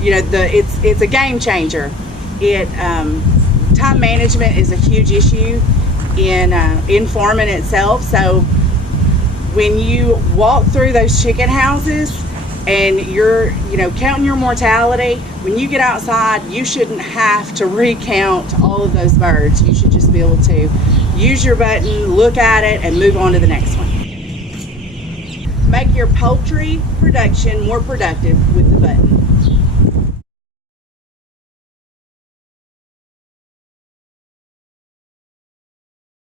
you know, it's a game changer. Time management is a huge issue in farming itself. So when you walk through those chicken houses and you're, you know, counting your mortality, when you get outside, you shouldn't have to recount all of those birds. You should just be able to use your button, look at it, and move on to the next one. Make your poultry production more productive with the button.